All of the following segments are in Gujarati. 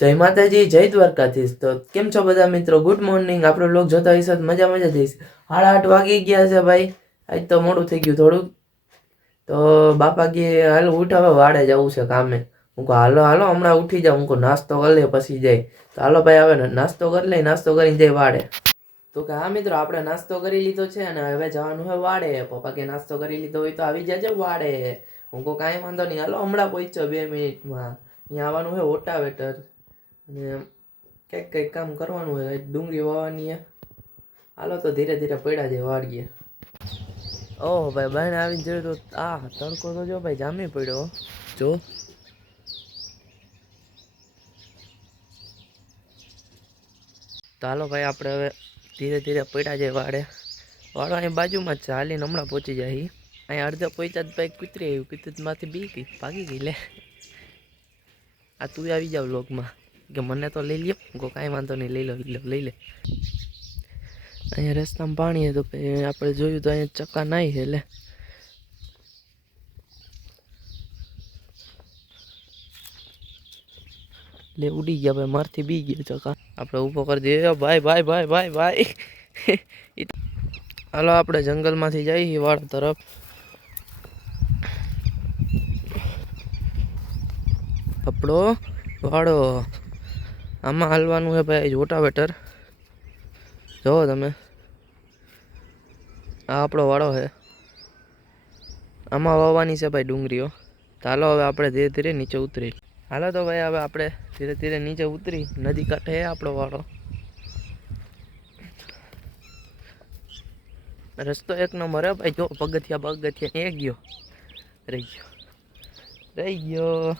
જય માતાજી, જય દ્વારકાધીશ। તો કેમ છો બધા મિત્રો? Good morning. આપણો લોક જોતા હશો તો મજા જઈશ। 8:30 વાગી ગયા છે ભાઈ। આજ તો મોડું થઈ ગયું થોડું। તો બાપા કે હાલ ઉઠ, હવે વાડે જવું છે કામે। હું કહું હાલો હાલો હમણાં ઉઠી જાઉં। હું કહું નાસ્તો કરી લે પછી જાય। તો હાલો ભાઈ હવે નાસ્તો કરી લઈ, નાસ્તો કરીને જાય વાડે। તો કે હા મિત્રો, આપણે નાસ્તો કરી લીધો છે અને હવે જવાનું છે વાડે। પપ્પા કે નાસ્તો કરી લીધો હોય તો આવી જજો વાડે। હું કહું કાંઈ વાંધો નહીં, હાલો હમણાં પહોંચ્યો 2 મિનિટમાં। અહીંયા આવવાનું છે ઓટાવેટર અને કંઈક કામ કરવાનું હોય, ડુંગળી વાવવાની છે। હાલો તો ધીરે ધીરે પડ્યા જાય વાળીએ। ઓહ ભાઈ, બાયણે આવીને જોયું તો આ તડકો તો જો ભાઈ જામી પડ્યો જો। તો હાલો ભાઈ આપણે હવે ધીરે ધીરે પડ્યા જાય વાડે। વાળો અહીં બાજુમાં જ છે, હાલીને હમણાં પહોંચી જાય। અહીંયા અડધો પહોંચ્યા જ ભાઈ કૂતરી આવ્યું, કૂતરીમાંથી બી ગઈ, ભાગી ગઈ લે। આ તું આવી જાવ વ્લોગમાં કે મને તો લઈ લ્યો। હું કાંઈ વાંધો નહીં, લઈ લે। અહીંયા રસ્તામાં પાણી તો આપણે જોયું તો અહીંયા ચક્કા નાઈ છે એટલે ઉડી ગયા ભાઈ, મારથી બી ગયા ચક્કા। આપણે ઊભો કરી દઈએ ભાઈ ભાઈ ભાઈ ભાઈ ભાઈ। હાલો આપણે જંગલમાંથી જઈએ વાડ તરફ। આપણો વાડો આમાં હાલવાનું છે ભાઈ, રોટાવેટર જોવો તમે। આ આપણો વાડો છે, આમાં વાવવાની છે ભાઈ ડુંગળીઓ। ચાલો હવે આપણે ધીરે ધીરે નીચે ઉતરી। હાલો તો ભાઈ હવે આપણે ધીરે ધીરે નીચે ઉતરી। નદી કાંઠે છે આપણો વાડો। રસ્તો એક નંબર હે ભાઈ, જો પગથિયા એક ગયો, રહી ગયો।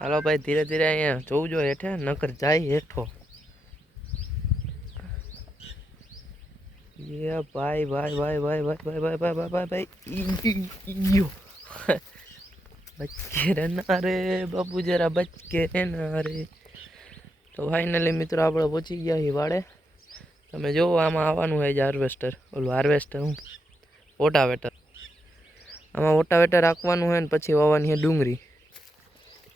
હાલો ભાઈ ધીરે ધીરે અહીંયા જોવું જો હેઠે, નકર જાય હેઠો। ये भाई भाई भाई भाई भाई भाई भाई भाई भाई भाई भाई यो बच के रहना रे बाबू, जरा बच के रहना रे। तो फाइनली मित्रों આપણે પહોંચી ગયા છીએ વાડે। તમે જો આમાં આવવાનું હોય હાર્વેસ્ટર, ઓલું હાર્વેસ્ટર હું ઓટાવેટર, આમાં ઓટાવેટર રાખવાનું હોય ને પછી વાવવાની છે ડુંગળી।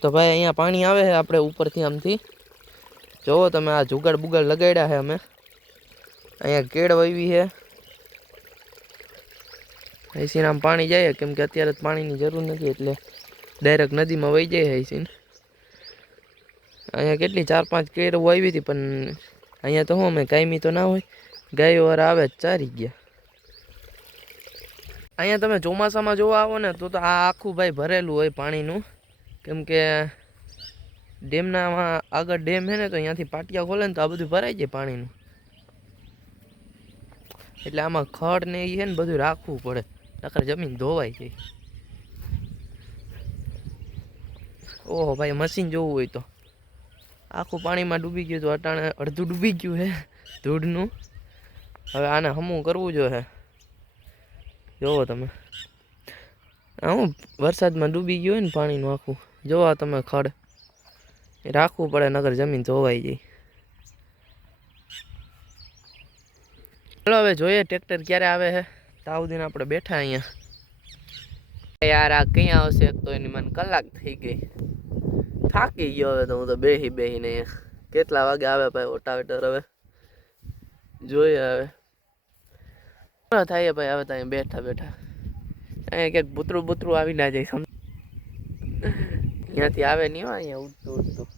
તો ભાઈ અહીંયા પાણી આવે છે આપણે ઉપરથી આમથી જોવો તમે। આ જુગાડ બુગાડ લગાડ્યા છે અમે। અહીંયા કેળ વાવી છે, હૈસીન આમ પાણી જાય કેમ કે અત્યારે પાણીની જરૂર નથી એટલે ડાયરેક્ટ નદીમાં વહી જાય હૈસીન। અહીંયા કેટલી 4-5 કેળ વાવી હતી પણ અહીંયા તો હું અમે કાયમી તો ના હોય, ગાયો વાળા આવે જ ચારી ગયા। અહીંયા તમે ચોમાસામાં જોવા આવો ને તો આ આખું ભાઈ ભરેલું હોય પાણીનું, કેમ કે ડેમનામાં આગળ ડેમ છે ને તો અહીંયાથી પાટિયા ખોલે ને તો આ બધું ભરાઈ જાય પાણીનું। એટલે આમાં ખડ ને એ છે ને બધું રાખવું પડે, નકર જમીન ધોવાઈ જાય। ઓહો ભાઈ, મશીન જોવું હોય તો આખું પાણીમાં ડૂબી ગયું, તો અટાણે અડધું ડૂબી ગયું છે ધૂળનું। હવે આને હમું કરવું જોઈએ, જોવો તમે। હું વરસાદમાં ડૂબી ગયું હોય ને પાણીનું આખું, જોવા તમે ખડ એ રાખવું પડે, નકર જમીન ધોવાઈ જાય। ચાલો હવે જોઈએ ટ્રેક્ટર ક્યારે આવે છે। તાવ દિન આપણે બેઠા અહીંયા। યાર આ ક્યાં આવશે, એક તો એની મને કલાક થઈ ગઈ, થાકી ગયો હવે તો હું તો બેહીને। કેટલા વાગે આવે ભાઈ ઓટાવેટર, હવે જોઈએ હવે થાય ભાઈ। હવે તો અહીંયા બેઠા અહીંયા ક્યાંક બુતરું આવી ના જાય, અહીંયાથી આવે નહીં હોય, અહીંયા ઉડતું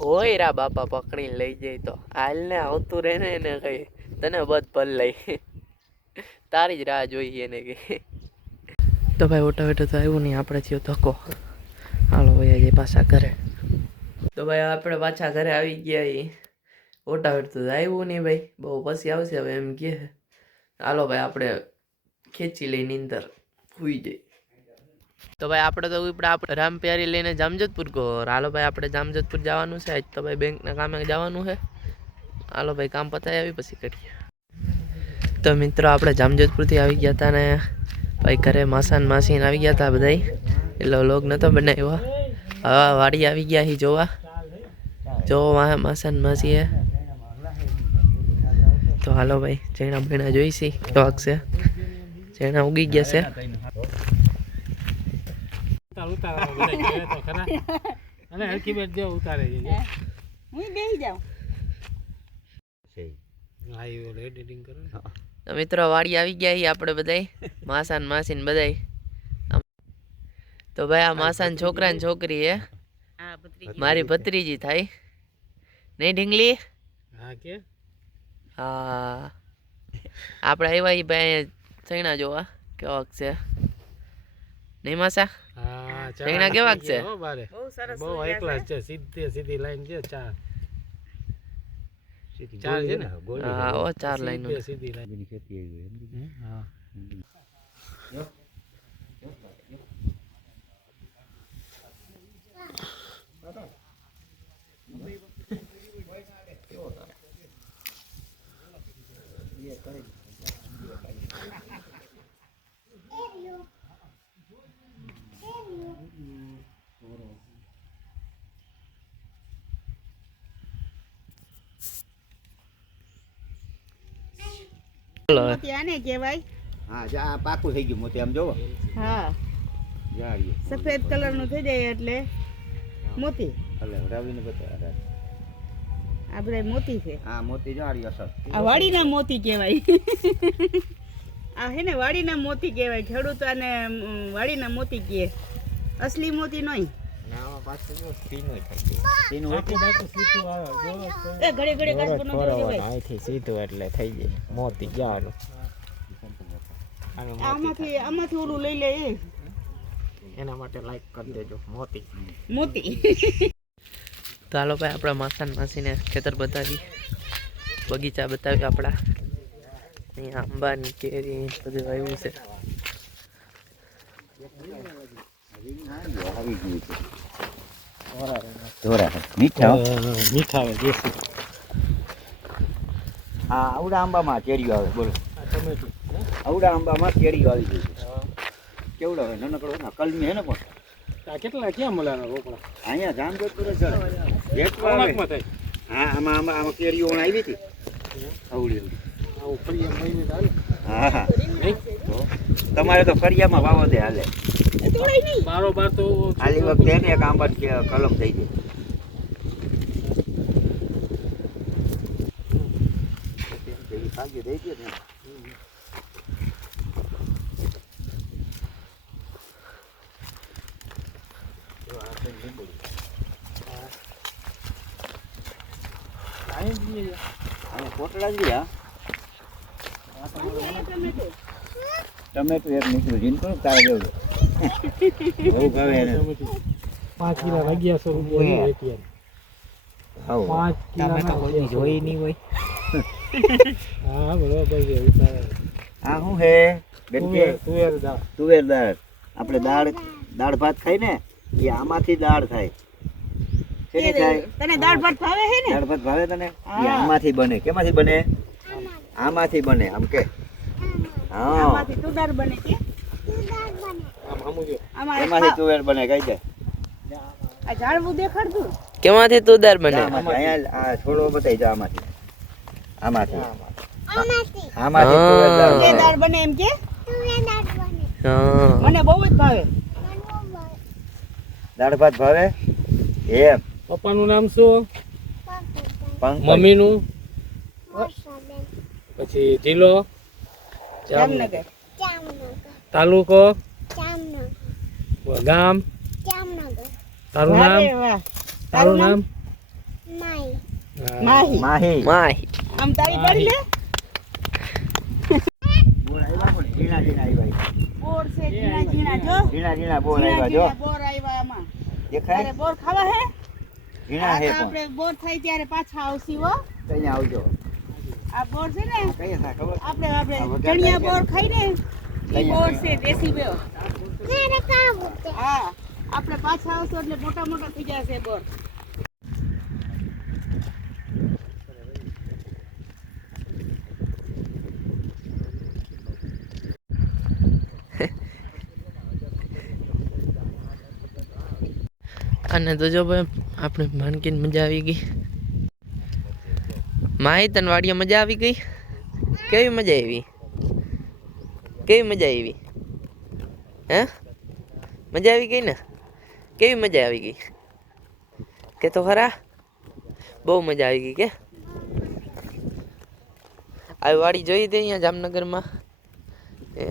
કોઈ રા બાપા પકડીને લઈ જાય તો હાલ ને આવતું રહે ને એને કઈ તને બધ ભલ લઈ, તારી જ રાહ જોઈએ એને કે। તો ભાઈ ઓટાવેટર તો આવ્યું નહીં, આપણે થયો ધક્કો। હાલો ભાઈ આજે પાછા ઘરે। તો ભાઈ આપણે પાછા ઘરે આવી ગયા। ઓટાવેટર તો આવ્યું નહીં ભાઈ, બહુ પછી આવશે હવે એમ કે। હાલો ભાઈ આપણે ખેંચી લઈ નીંદર, સુઈ જાય। તો ભાઈ આપણે તો આપણે રામ પ્યારી લઈને જામજોધપુર ગો। હાલો ભાઈ આપણે જામજોધપુર જવાનું છે આજ તો ભાઈ, બેંકના કામે જવાનું છે। હાલો ભાઈ કામ પતાવી આવી પછી કરીએ। તો મિત્રો આપણે જામજોધપુરથી આવી ગયા હતા ને ભાઈ ઘરે માસીને આવી ગયા હતા બધા, એટલે વ્લોગ નહોતો બનાવ્યો। હવે વાડી આવી ગયા હી જોવા માસી હે। તો હાલો ભાઈ ચણા બેણા જોઈશી કેવાક છે, ચણા ઉગી ગયા છે। અને હરખી બેટ જો ઉતારે છે હું બેહી જાઉં. હા એ ઓલો એડિટિંગ કરે ને. તો મિત્રો વાડી આવી ગયા છીએ આપણે બધાય, માસા ને માસી ને બધાય. તો ભાઈ આ માસા ને છોકરા ને છોકરી હે, હા ભત્રીજી. મારી ભત્રીજી થાય નહીં ઢીંગલી? હા કે હા આપણે આવ્યા ઈ ભાઈ સૈણા જોવા કેવાક છે નહીં માસા? હા સૈણા કેવાક છે? હો બારે બહુ સરસ બહુ હાઈ ક્લાસ છે. સીધી લાઈન છે. ચાર છે ને? હા ઓ 4 લાઈનો. સીધી લાઈન. હા મોતી આને કહેવાય. હા જા પાકું થઈ ગયું મોતી આમ જોવો. હા જા રહ્યું. સફેદ કલર નું થઈ જાય એટલે મોતી. એટલે રવિને બતાવ્યા. આ બધા મોતી છે. હા મોતી જા રહ્યું અસર. આ વાડીના મોતી કહેવાય. આ હે ને વાડીના મોતી કહેવાય. ખેડૂત આને વાડીના મોતી કહે. અસલી મોતી નહીં. તેનું બાકી સીધું આવે એ ઘડે ઘડે કાચ બનો દેવાય. અહીંથી સીધું એટલે થઈ જાય મોતી જવાનું. આમાંથી ઓલું લઈ લે એ એના માટે લાઈક કરી દેજો મોતી. મોતી. તો હાલો ભાઈ આપણા માસા ને માસીને ખેતર બતાવી, બગીચા બતાવી આપણા. અહીંયા આંબાની કેરી બધું આવ્યું છે. આવી ગયું છે. ધોરા મીઠા મીઠા આવે દેશી. હા આવડા આંબામાં કેરીઓ આવે બોલો. ટમેટું આવડા આંબામાં કેરીઓ આવી ગઈ છે. કેવડા હોય નાનકડો ને કલમી હે ને પણ આ કેટલા ક્યાં મળ્યા રોકડા? અહીંયા જામજોધપુર જ જેટલા આવે. કલાકમાં થાય. હા આમાં કેરીઓ આવી હતી આવડી આવું ફળિયા મહિને તો હાલે. હા હા તો તમારે તો ફરિયામાં વાવો દે હાલે. બારોબાર તો આલી વખતે એને એક આંબા કલમ થઈ ગઈ. ભાગ્ય થઈ ગયો ને. કોટડા જ રહ્યા. ટમેટો એક નીકળ્યું જીન કરું તારે જેવું બહુ ભાવે એને. 5 કિલો 1100 રૂપિયા વેચીએ. હાઉ 5 કિલો કોઈ જોઈ નહીં હોય. હા બરોબર છે. ઉતારે આ શું હે બેન કે તુવેર દાળ. તુવેર દાળ. આપણે દાળ ભાત ખાઈ ને એ આમાંથી દાળ થાય. શેની થાય? તને દાળ ભાત ભાવે હે ને? દાળ ભાત ભાવે તને? એ હા. આમાંથી બને. કેમાંથી બને? આમાંથી બને. આમ કે હા આમાંથી તુદાર બને કે આમ હમું જો. આમાં એમાંથી તુવેર બને કઈ દે. આ ઝાડવું દેખાડતું. કેમાંથી તુદાર બને? આમાંથી અહીંયા આ છોડો બતાવી જા આમાંથી. આમાંથી હા. તુવેર દાળ તે બને. દાળ બને એમ કે હા મને બહુ જ ભાવે. દાળ ભાત ભાવે એમ. પપ્પાનું નામ શું? પંકજ. મમ્મીનું? પછી જિલ્લો? જામનગર. તાલુકો? ગામ? તારું નામ? વાહ રે વાહ. તારું નામ? માહી. માહી. માય આમ તારી પડી લે. બોર આવ્યા પણ ઝીણા ઝીણા આવ્યા. બોર છે ઝીણા ઝીણા જો. ઝીણા ઝીણા બોર ઝીણા આવ્યા જો. ઝીણા બોર આવ્યા આમાં. દેખાય? તારે બોર ખાવા હે? ઝીણા હે પણ. આપણે બોર થાય ત્યારે પાછા આવશી હો. તો અહીંયા આવજો. આ બોર છે ને કઈ ના ખબર? આપણે આ વઘાર ચણિયા થાય બોર ખાઈ ને ઈ બોર છે દેશી બેવ. હા આપણે પાછા આવશું એટલે મોટા મોટા થઈ જશે બોર. અને તો જો ભાઈ આપણે માનકીને મજા આવી ગઈ. માહી તને વાડીએ મજા આવી ગઈ? કેવી મજા આવી? કેવી મજા આવી? હે મજા આવી ગઈ ને? કેવી મજા આવી ગઈ? કે તો ખરા બહુ મજા આવી ગઈ કે આ વાડી જોઈ દે અહીંયા જામનગરમાં એ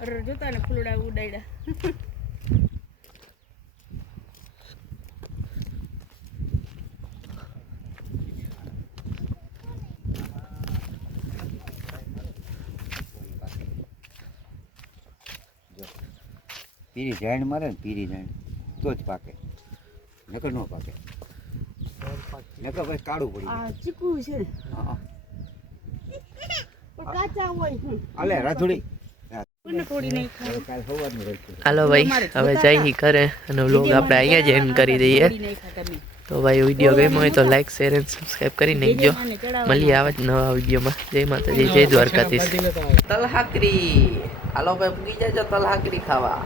અરે જોતા ને ફૂલડા ઉડાડ્યા પીરી ઝાડ મારે ને પીરી ઝાડ તો જ પાકે નકર ન પાકે નકર પછી કાળું પડી આ ચીકુ છે હા પણ કાચા હોય અલે રાધુડી કોને તોડી નહીં ખાય કાલ સવારનું રાખ્યું હાલો ભાઈ હવે જઈ કરે અને વ્લોગ આપણે અહીંયા જ એન્ડ કરી દઈએ તોડી નહીં ખાતા મેં. તો ભાઈ વિડીયો ગમ્યો હોય તો લાઈક શેર અને સબસ્ક્રાઈબ કરી નાખજો મળીએ આવા જ નવા વિડીયોમાં જય માતાજી જય દ્વારકાધીશ તલહાકરી હાલો ભાઈ પૂગી જાજો તલહાકરી ખાવા